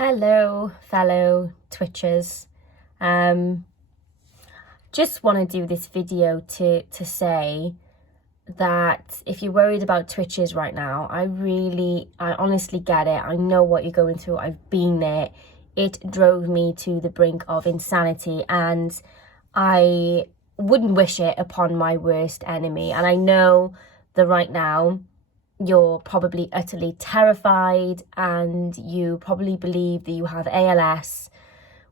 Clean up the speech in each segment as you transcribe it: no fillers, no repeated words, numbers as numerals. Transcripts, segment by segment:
Hello, fellow Twitchers. Just want to do this video to say that if you're worried about Twitchers right now, I honestly get it. I know what you're going through. I've been there. It drove me to the brink of insanity, and I wouldn't wish it upon my worst enemy. And I know that right now you're probably utterly terrified and you probably believe that you have ALS,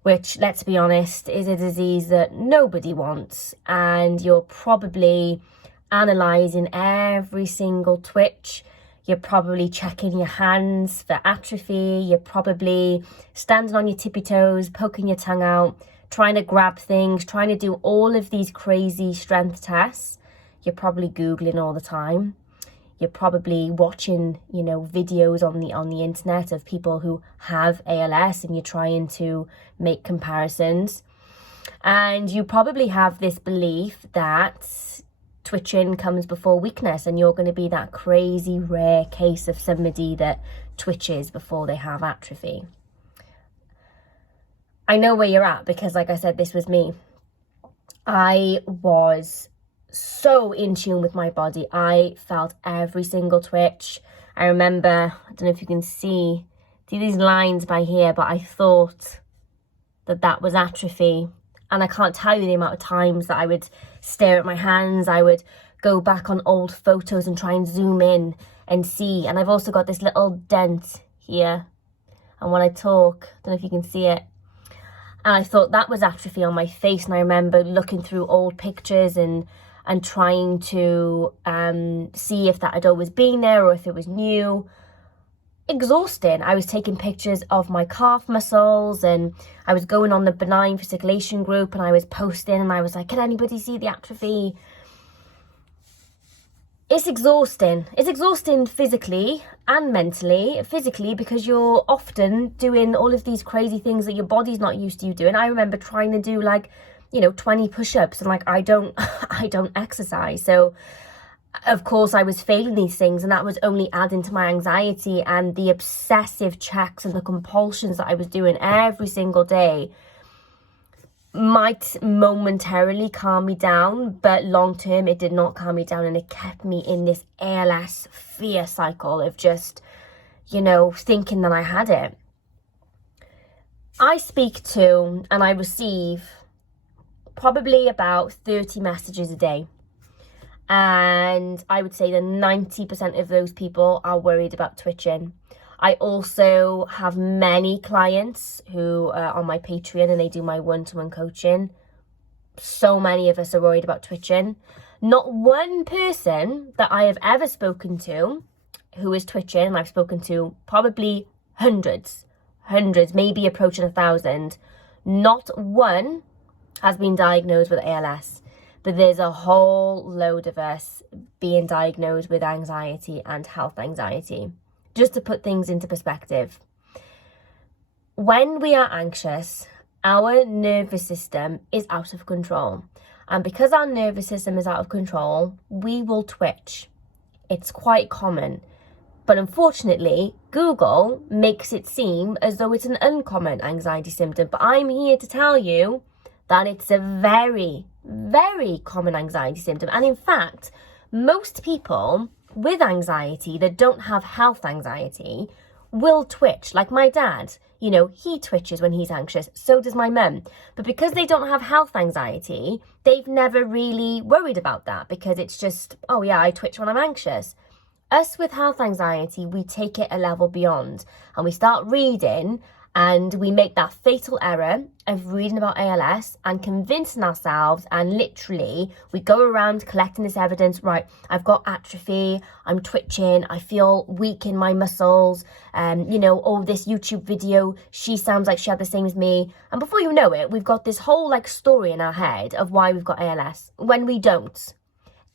which, let's be honest, is a disease that nobody wants. And you're probably analysing every single twitch. You're probably checking your hands for atrophy. You're probably standing on your tippy toes, poking your tongue out, trying to grab things, trying to do all of these crazy strength tests. You're probably Googling all the time. You're probably watching, videos on the internet of people who have ALS, and you're trying to make comparisons. And you probably have this belief that twitching comes before weakness, and you're going to be that crazy rare case of somebody that twitches before they have atrophy. I know where you're at because, like I said, this was me. I was so in tune with my body. I felt every single twitch. I remember, I don't know if you can see these lines by here, but I thought that was atrophy. And I can't tell you the amount of times that I would stare at my hands. I would go back on old photos and try and zoom in and see. And I've also got this little dent here. And when I talk, I don't know if you can see it. And I thought that was atrophy on my face. And I remember looking through old pictures and trying to see if that had always been there or if it was new. Exhausting. I was taking pictures of my calf muscles, and I was going on the benign fasciculation group, and I was posting, and I was like, can anybody see the atrophy? It's exhausting. It's exhausting physically and mentally. Physically, because you're often doing all of these crazy things that your body's not used to you doing. I remember trying to do 20 push-ups, and I don't exercise. So of course I was failing these things, and that was only adding to my anxiety, and the obsessive checks and the compulsions that I was doing every single day might momentarily calm me down, but long term it did not calm me down, and it kept me in this ALS fear cycle of just, thinking that I had it. I speak to and I receive probably about 30 messages a day. And I would say that 90% of those people are worried about twitching. I also have many clients who are on my Patreon, and they do my one-to-one coaching. So many of us are worried about twitching. Not one person that I have ever spoken to who is twitching, and I've spoken to probably hundreds, maybe approaching 1,000. Not one has been diagnosed with ALS, but there's a whole load of us being diagnosed with anxiety and health anxiety. Just to put things into perspective, when we are anxious, our nervous system is out of control. And because our nervous system is out of control, we will twitch. It's quite common. But unfortunately, Google makes it seem as though it's an uncommon anxiety symptom. But I'm here to tell you that it's a very, very common anxiety symptom. And in fact, most people with anxiety that don't have health anxiety will twitch. Like my dad, he twitches when he's anxious. So does my mum. But because they don't have health anxiety, they've never really worried about that, because it's just, oh yeah, I twitch when I'm anxious. Us with health anxiety, we take it a level beyond, and we start reading, and we make that fatal error of reading about ALS and convincing ourselves, and literally we go around collecting this evidence. Right, I've got atrophy, I'm twitching, I feel weak in my muscles, this YouTube video, she sounds like she had the same as me. And before you know it, we've got this whole story in our head of why we've got ALS, when we don't.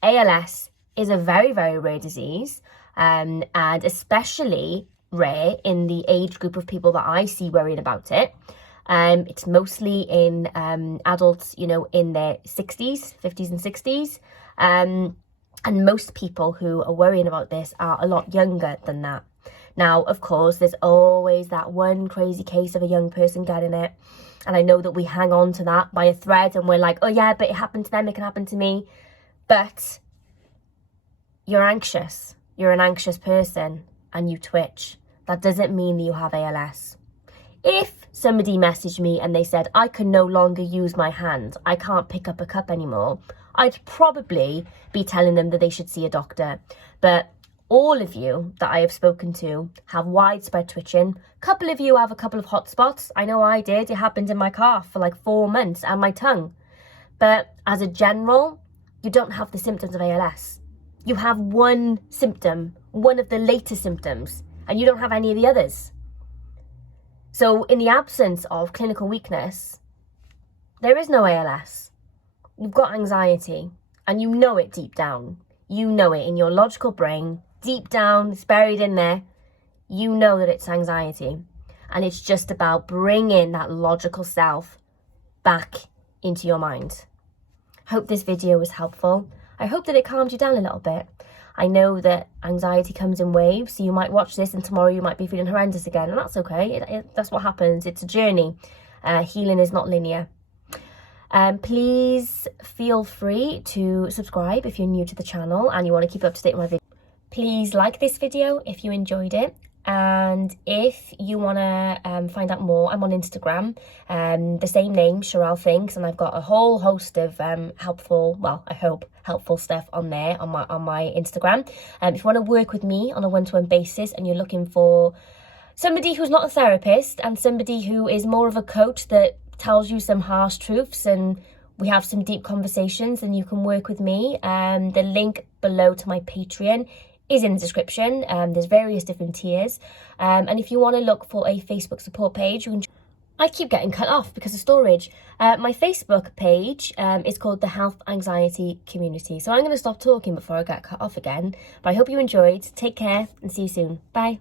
ALS is a very, very rare disease, and especially rare in the age group of people that I see worrying about it. It's mostly in adults, in their 50s and 60s. And most people who are worrying about this are a lot younger than that. Now, of course, there's always that one crazy case of a young person getting it. And I know that we hang on to that by a thread and we're like, oh yeah, but it happened to them, it can happen to me. But you're anxious. You're an anxious person and you twitch. That doesn't mean that you have ALS. If somebody messaged me and they said, I can no longer use my hand, I can't pick up a cup anymore, I'd probably be telling them that they should see a doctor. But all of you that I have spoken to have widespread twitching. A couple of you have a couple of hot spots. I know I did. It happened in my calf for like 4 months and my tongue. But as a general, you don't have the symptoms of ALS. You have one symptom, one of the later symptoms, and you don't have any of the others. So in the absence of clinical weakness, there is no ALS. You've got anxiety, and you know it deep down. You know it in your logical brain, deep down, it's buried in there. You know that it's anxiety. And it's just about bringing that logical self back into your mind. Hope this video was helpful. I hope that it calmed you down a little bit. I know that anxiety comes in waves, so you might watch this and tomorrow you might be feeling horrendous again, and that's okay. That's what happens. It's a journey. Healing is not linear. Please feel free to subscribe if you're new to the channel and you want to keep up to date with my videos. Please like this video if you enjoyed it. And if you want to find out more, I'm on Instagram, the same name, Youre Thinks, and I've got a whole host of helpful, well, I hope helpful stuff on there on my Instagram. If you want to work with me on a one-to-one basis and you're looking for somebody who's not a therapist and somebody who is more of a coach that tells you some harsh truths and we have some deep conversations, then you can work with me. The link below to my Patreon is in the description. There's various different tiers, and if you want to look for a Facebook support page, you can. I keep getting cut off because of storage. My Facebook page is called the Health Anxiety Community, so I'm going to stop talking before I get cut off again, but I hope you enjoyed. Take care and see you soon. Bye.